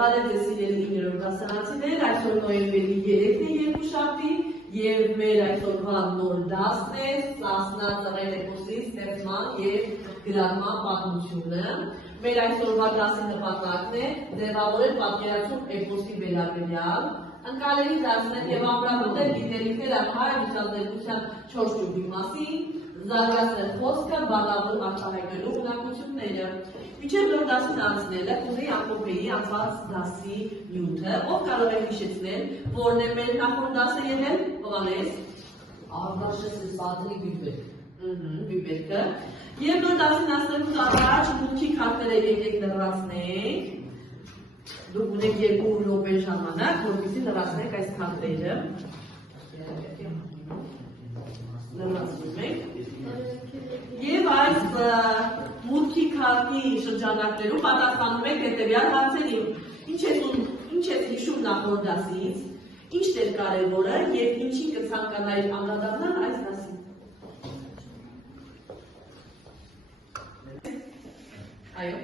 Բարև ձեզ սիրելի 9-րդ դասարանցիներ, այսօր նոյեմբերի 3-ն է երկուշաբթի եւ մեր այսօրվա նոր դասն է Սասնա ծռեր էպոսի ստեղծման եւ գրառման պատմությունը։ Մեր այսօրվա դասի նպատակն է ձևավորել պատկերացում էպոսի վերաբերյալ, ընկալելի դարձնել եւ ամրապնդել գիտելիքները հայ լուսանկարչության 4 ճյուղի մասին, զարգացնել խոսքը, բանավոր արտահայտելու ունակությունները։ Մինչև նոր դասին անցնելը կուզեի ամփոփեի անցած դասի նյութը, ով կարող է հիշեցնել, որն է մեր նախորդ դասը եղել, ովանես, Արտաշեսի սադրի բիբերք։ Բիբերքը։ Եվ նոր դասին անցնելուց առաջ մուտքի քարտերը եկեք լրացնենք։ Դուք ունեք 2 րոպե ժամանակ, որպեսզի լրացնեք այս քարտերը։ Լրացնում եք։ Եվ այս մուտքի քարտի շրջանակներում պատասխանում եք հետևյալ հարցերին. Ինչ եք հիշում նախորդ դասից, ինչն էր կարևորը եւ ինչի կցանկանայիք անդրադառնալ այս դասին։ Այո։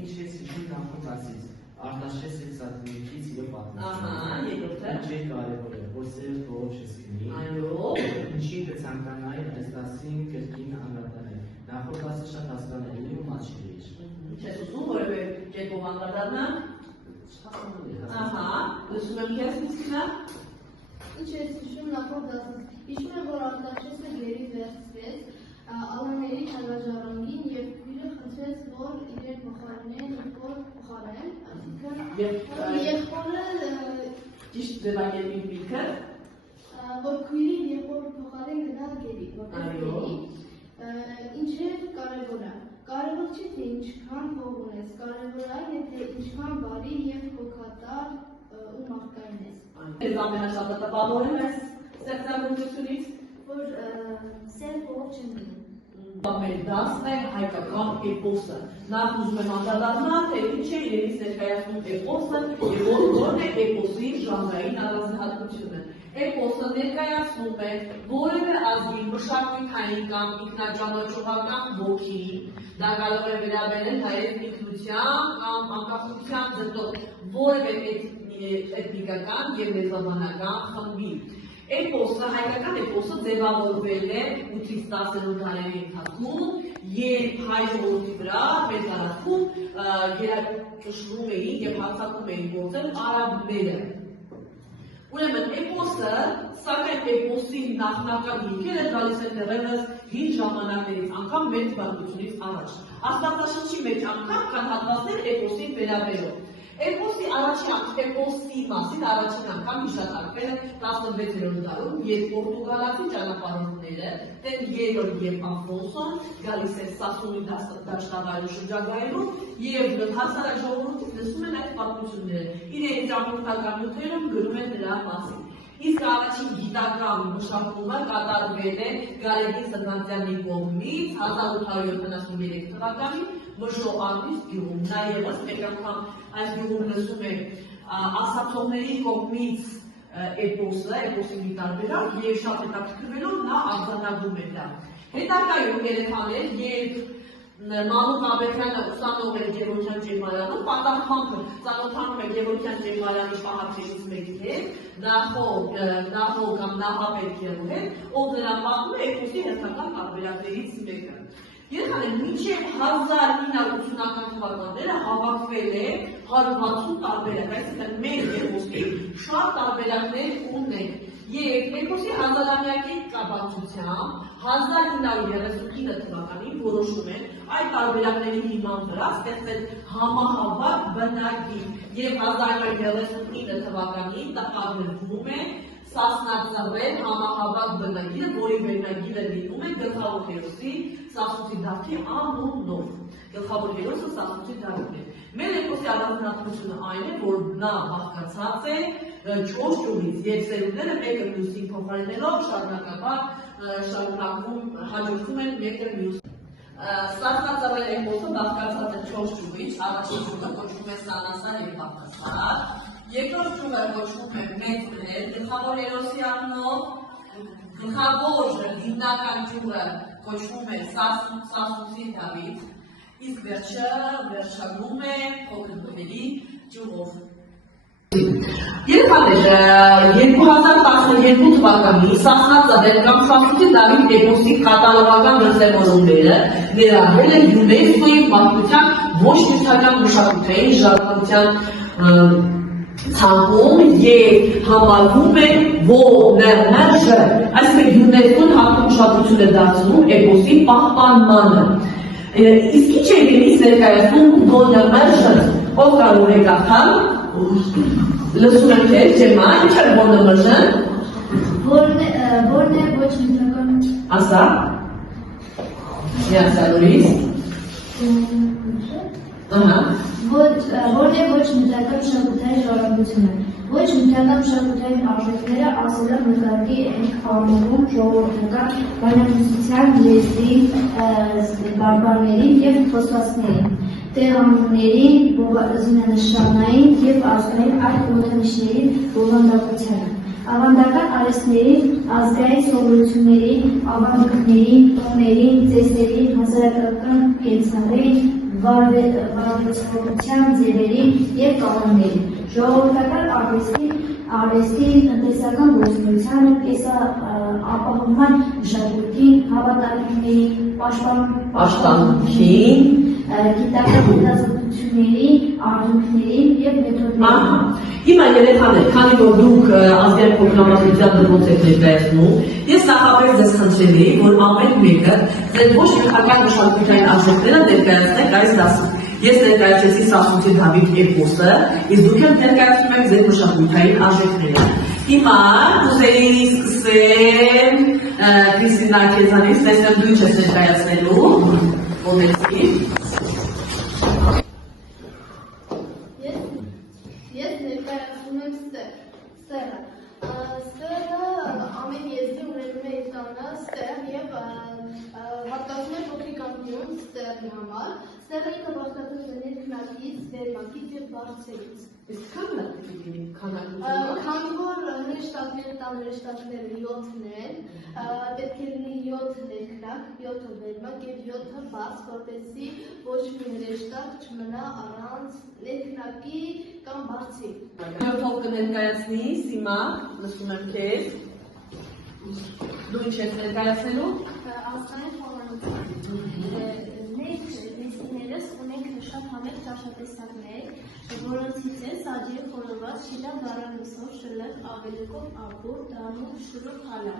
Ինչ ես հիշում նախորդ դասից, Արտաշեսի սադրիից եւ պատմություն։ Ահա, երկրորդը։ Ինչ է կարևորը, որ սեր փող չես գնի։ Այո։ Ինչի կցանկանայի այս դասին կրկին անդրադառնել։ Նախորդ դասը շատ հասկանալի ու մաչելի էր։ Չես ուզում որևէ կերպով անդրադառնալ։ Ահա, լսում եմ քեզ Լուսինա։ Ինչ ես հիշում նախորդ դասից, հիշում եմ, որ Արտաշեսը գերի վերցվեց Ալաների հալաժառանգին եւ քույրը խնդրեց, որ իրեն փոխարինեն, որ փոխարեն, այսինքն եղբորը Ճիշտ ձևակերպի միտքը։ որ քույրին եղբորը փոխարեն գնալ գերի, որտեղ գերի։ Ինչ է կարևորը։ Կարևոր չի թե ինչքան փող ունես, կարևոր այն է թե ինչքան բարի եւ հոգատար ու մարդկային ես։ Ես ամենաշատը տպավորել ես ստեղծագործությունից, որ սեր փող չեմ գնում։ Մեր դասն է հայկական էպոսը։ Նախ ուզում եմ անդրադառնալ, թե ինչ է իրենից ներկայացնում էպոսը եւ որն է էպոսի ժանրային առանձնահատկությունը։ Էպոսը ներկայացնում է որևէ ազգի մշակութային կամ ինքնաճանաչողական ոգի, դա կարող է վերաբերել նաև ինքնության կամ անկախության ձգտող որևէ էթնիկական եւ լեզվաբանական խմբի։ Էպոսը, հայկական էպոսը ձևավորվել է 8-ից 10-րդ դարերի ընթացքում, երբ հայ ժողովրդի վրա մեր տարածքում գերակշռում էին եւ հարձակում էին գործել արաբները։ Ուրեմն էպոսը, սակայն էպոսի նախնական հիմքերը գալիս են դեռևս հին ժամանակներից, անգամ մեր թվականությունից առաջ։ Աստվածաշնչի մեջ անգամ կան հատվածներ էպոսին վերաբերող։ Էպոսի էպոսի մասին առաջին անգամ հիշատակվել է 16-րդ դարում, երբ պորտուգալացի ճանապարհորդները Տեն Գերոն եւ Ալֆոնսոն գալիս են Սասունի դաշտավայրի շրջագայրում եւ հասարակ ժողովուրդը լսում են այդ պատմությունները։ Իրենց ճամփորդական նյութերում գրում են դրա մասին։ Իսկ առաջին գիտական մշակումը կատարվել է Գարեգին Սննդյանի կողմից 1873 թվականին Մշոանից գյուղում։ Նաեւ մեկ անգամ այս գյուղում լսում է ասացողների կողմից էպոսի մի տարբերակ եւ շատ հետաքրքրվելով նա արձանագրում է դա։ Հետագայում երեխաներ եւ Մանուկ Աբեքյանը ուսանող էր Գևորգյան Ջեմալյանում, պատահանքը ծանոթանում է Գևորգյան Ջեմալյանի պահակներից մեկի հետ, Նախո կամ Նահապետ Գերու հետ, ով նրան պատմում է էպոսի հերթական տարբերակներից մեկը։ Երեխաներ, մինչև 1980-ական թվականները հավաքվել է 160 տարբերակ, այսինքն մեր էպոսի շատ տարբերակներ ունենք։ Եվ էպոսի հազարամյակի կապակցությամբ 1939 թվականին որոշում են այդ տարբերակների հիման վրա ստեղծել համահավաք բնագիր եւ 1939 թվականին տպագրվում է Սասնա ծռեր համահավաք բնագիրը, որի վերնագիրը լինում է գլխավոր հերոսի Սասունցի Դավթի անունով։ Գլխավոր հերոսը Սասունցի Դավթն է։ Մեր էպոսի առանձնահատկությունը այն է, որ նա բաղկացած է 4 ճյուղից եւ սերունդները մեկը մյուսին փոխարինելով հաջորդում են մեկը մյուսին։ Սասնա ծռեր էպոսը բաղկացած է 4 ճյուղից, առաջին ճյուղը կոչվում է Սանասար եւ Բաղդասար, երկրորդ ճյուղը կոչվում է Մեծ Մհեր, գլխավոր հերոսի անունով, գլխավոր հիմնական ճյուղը կոչվում է Սասունցի Դավիթ, իսկ վերջը վերջանում է փոքր բների ճյուղով։ Երեխաներ, 2012 թվականի Սասնածադեր կամ Շահսուտի Դավիթ էպոսի կատալոգական դրսևորումները ներառվել են ՅՈՒՆԵՍԿՕ-ի պատմության ոչ նյութական մշակութային ժառանգության ցանկում եւ համարվում է ՈՆՄԺ, այսինքն ՅՈՒՆԵՍԿՕ-ն հատկությունություն է դարձնում էպոսի պահպանմանը։ Իսկ ինչ է իրենից ներկայացնում ՈՆՄԺ, ով կարող է կարդալ, լսում եմ թե ջեմա, ինչ է ոՆՄԺ-ն, որն է ոչ նյութական ասա, Լուրիս, որն է ոչ նյութական մշակութային ժառանգությունը։ Ոչ նյութական մշակութային արժեքները ասելը նկատի ենք առնվում ժողովրդական բանականության եզրի բարբարներին և խոսվածներին, տեղամուններին, զինանշանային և ազգային այլ խորհրդանիշներին բովանդակությանը, ավանդական արհեստներին, ազգային սովորություններին, ավանդույթներին, տոներին, ծեսերին, հասարակական կենցաղին, վարվեցողության ձևերին և կանոններին, ժողովրդական արվեստի, տնտեսական գործունեությանը, կենսապահովման մշակույթին, հավատալիքներին, պաշտպանքին, գիտական հետազոտություններին, արդյունքներին և մեթոդներին։ Հիմա երեխաներ, քանի որ դուք ազգային փոքրամասնության դպրոց եք ներկայացնում, ես նախապես ձեզ խնդրելի, որ ամեն մեկը ձեր ոչ նյութական մշակութային արժեքները ներկայացնեք այս դասում։ Ես ներկայացրեցի Սասնուտի Դավիթ էպոսը, իսկ դուք էլ ներկայացնում եք ձեր մշակութային արժեքները։ Հիմա կուզեի սկսեմ Քրիստինա քեզանից, տեսնեմ դու ինչ ես ներկայացնելու, ոնեցի։ Ես ներկայացնում եմ ստեղը։ Ստեղը ամեն եզրի ունենում է իր տանը ստեղ և հատկացում է փոքրիկ անկյուն ստեղի համար։ Ստեղը ինքը բաղկացած է ներքնակից, վերմակից և բարձրից։ Իսկ քան է քանակությունը։ Քանի որ հրեշտակները տան հրեշտակները 7-ն են, պետք է լինի 7 ներքնակ, 7-ը վերմակ և 7-ը բաց, որպեսզի ոչ մի հրեշտակ չմնա առանց ներքնակի կամ բարձի։ Յոթով կներկայացնի, Սիմա, լսում եմ քեզ։ Դու ինչ ես ներկայացնելու։ Ազգային խոհանոցը։ Մեզներս ունենք շատ համեղ ճաշատեսակներ, որոնցից է սաջի խորոված, շիլա գարանուսով, շլըտ, ավելիկով, ապուր, դանուկ, շուրուկ, հալա։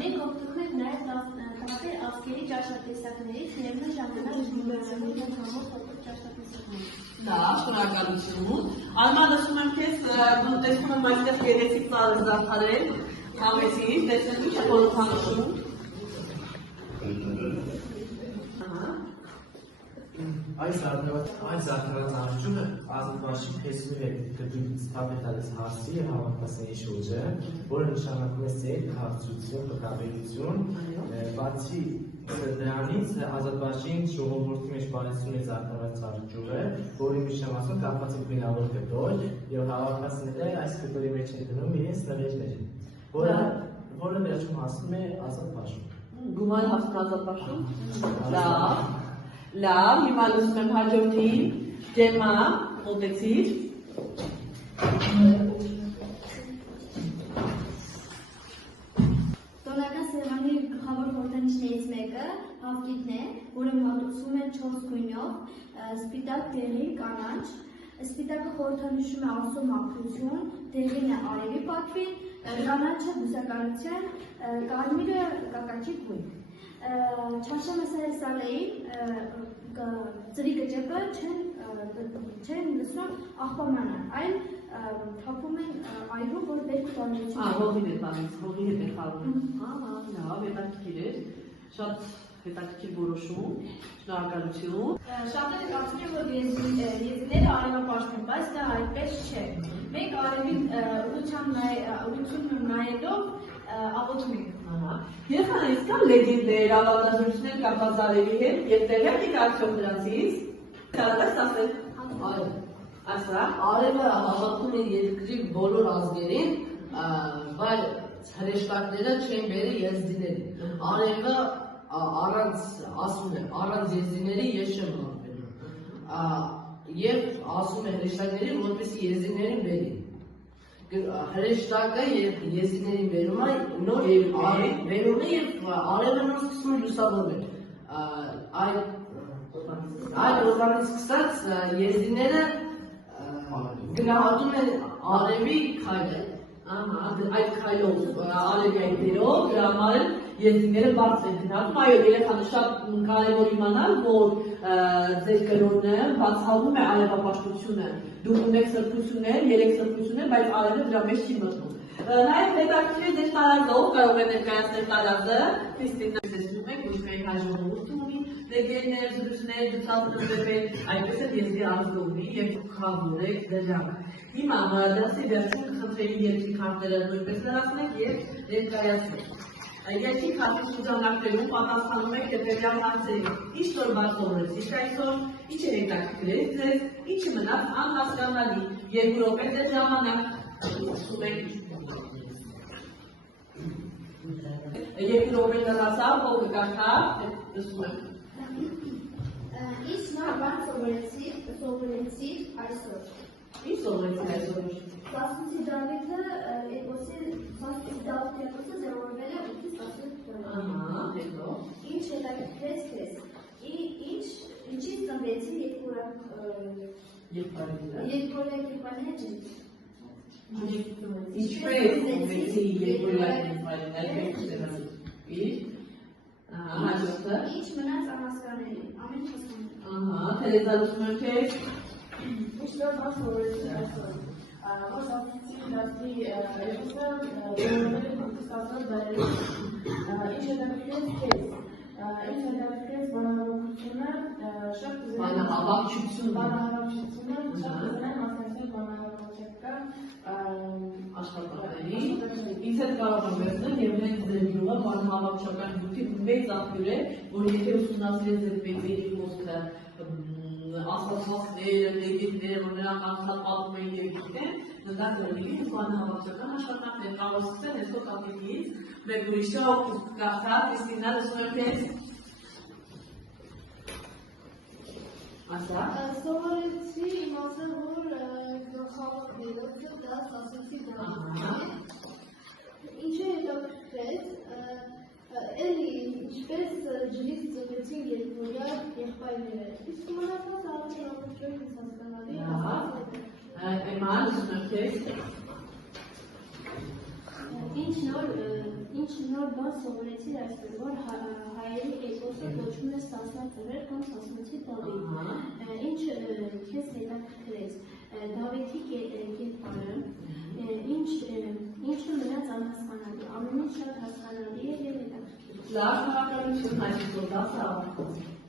Մենք օգտվում ենք նաև տարբեր ազգերի ճաշատեսակներից, միևնույն ժամանակ զգուլացելու և համով հոտով ճաշատեսակներ։ Լավ, շնորհակալություն։ Ալմա, լսում եմ քեզ, դու տեսնում եմ այստեղ գեղեցիկ ծառեր զարդարել, համեցի, տեսնեմ ինչ է խորհրդանշում։ Այս զարդարանշությունը ազատվաշի փեսնուր է գրգից թապետալիս հարցի և հավաքվածների շուրջը, որը նշանակում է սեր, քաղցրություն, տկավերություն, բացի դրանից ազատվաշին ժողովրդի մեջ բարեցում է զարդարանած արճուրը, որի միջամասում կապված է գույնավոր կտոր և հավաքվածները այս կտորի մեջ են դնում իրենց նվերներ, որը վերջում ասում է ազատվաշում։ Գումար հասն ազատվաշում։ Լավ, հիմա լսում եմ հաջորդին, Ջեմա, մոտեցիր։ Տոնական սեղանի գլխավոր խորհրդանիշներից մեկը հավկիթն է, որը մատուցվում է 4 գույնով, սպիտակ, դեղի, կանաչ։ Սպիտակը խորհրդանշում է արսու մաքրություն, դեղինը արևի պատվին, կանաչը բուսականության, կարմիրը կակաչի գույն։ Չարշամասարեսալեին ծրի կճեպը չեն լսում աղբամանան, այլ թափում են այրում, որ բերք բանություն։ Հողին է տանից, հողի հետ է խալվում։ Լավ, հետաքրքիր էր, շատ հետաքրքիր որոշում, շնորհակալություն։ Շատերը կարծում են, որ եզիները արևապաշտ են, բայց դա այդպես չէ։ Մենք արևի ուղղությունը նայելով աղոթում ենք։ Երեխաներ, իսկ կան լեգենդներ, ավանդազրույցներ կապված արևի հետ և տեղյակ եք արդյոք դրանցից։ Կարողա՞ք ասել։ Ասա։ Արևը հավատում է երկրի բոլոր ազգերին, բայց հրեշտակները չեն բերի եզդիներին։ Արևը առանց ասում է, առանց եզդիների ես չեմ հավատելու։ եւ ասում է հրեշտակներին, որպեսզի եզիներին բերի։ Հրեշտակը եւ եզիներին բերում է նոր բերում է եւ արևը նոր սկսում է լուսավորվել։ Այդ օրվանից սկսած եզիները գնահատում են արևի քայլը։ Այդ քայլով արևի այդ դերով դրա համար եզիները բարձր են գնահատում։ Այո, երեխան շատ կարևոր իմանալ, որ ձեր կրոնը բացառում է արևապաշտությունը։ Դուք ունեք սրբություններ, 3 սրբություններ, բայց արևը դրա մեջ չի մտնում։ Նաև հետաքրքիր ձեր տարազով կարող է ներկայացնել տարազը, Քրիստինա տեսնում եք, ոչ միայն հայ ժողովուրդը ունի լեգենդներ, զրույցներ, ցուցադրություններ, այդպես էլ եզի ազգը ունի եւ խաղում եք դրանք։ Հիմա դասի վերջում կխնդրեի երկի քարտերը նույնպես լրացնեք եւ ներկայացնեք։ Երկի քարտի շրջանակներում պատասխանում եք հետևյալ հարցերին. Ինչ որ բաց սովորեցիք այսօր, ինչ է հետաքրքրեց ձեզ, ինչը մնաց անհասկանալի, 2 րոպե ձեր ժամանակ։ 2 րոպե լրացավ, ով կկարդա, լսում եմ։ Ինչ նոր բան սովորեցիք այսօր։ Ինչ սովորեցիք այսօր։ Սասունցի Դավիթը ձևավորվել է 8-10 հետո։ Ինչ հետաքրքրեց քեզ։ Ինչից ծնվեցի երկորյակերպարները Ինչպես ունեցի երկորյակերպարները հաջորդը։ Ինչ մնաց անհասկանալի, ամեն ինչ հասկանալի։ Թերեզալուսում եմ թե Ինչ նոր բան սովորեցիք այսօր։ Որ սասունցի դասի երկուսը որոնները կոմպուստացված դայրերում։ Ինչ հետաքրքրեց քեզ։ Ինչ հետաքրքրեց բանահավաքությունը, շատ կուզենամ բանահավաքությունը, շատ կուզենամ մասնակցել բանահավաքական աշխատանքների։ Ինձ հետ կարող եմ վերցնել եւ մենք ձեր գյուղը բանահավաքական գյուտի մեծ աղբյուր է, որ եթե ուսումնասիրել ձեր մեծերի խոսքը ասացվածքները, լեգենդները, որ նրանք անցած պատմում էին եւ գիտեն, դա կլինի բանահավաքական աշխատանքներ, կարող սկսել այսօր կապիտից, մեկ ուրիշը օգուտ կգաղթա, Քրիստինա լսում եմ քեզ։ Ասա։ Սովորեցի իմացել, որ գլխավոր դերոցը դա սասունցի Դավիթն է։ Ինչը հետաքրքրեց, էլի ինչպես ջրից ծնվեցին երկորյա եղբայրները։ Իսկ մնացած արդեն ամբողջովին հասկանալի։ Էմա լսում եմ քեզ։ Ինչ նոր բան սովորեցի այսօր, որ հայերի էպոսը կոչվում է Սասան ծռեր կամ Սասունցի Դավիթ։ Ինչ քեզ հետաքրքրեց Դավիթի կերպարը, ինչը մնաց անհասկանալի, ամեն ինչ շատ հասկանալի է եւ հետաքրքիր։ Լավ, հավաքականություն, այսօր դասը ավարտվում։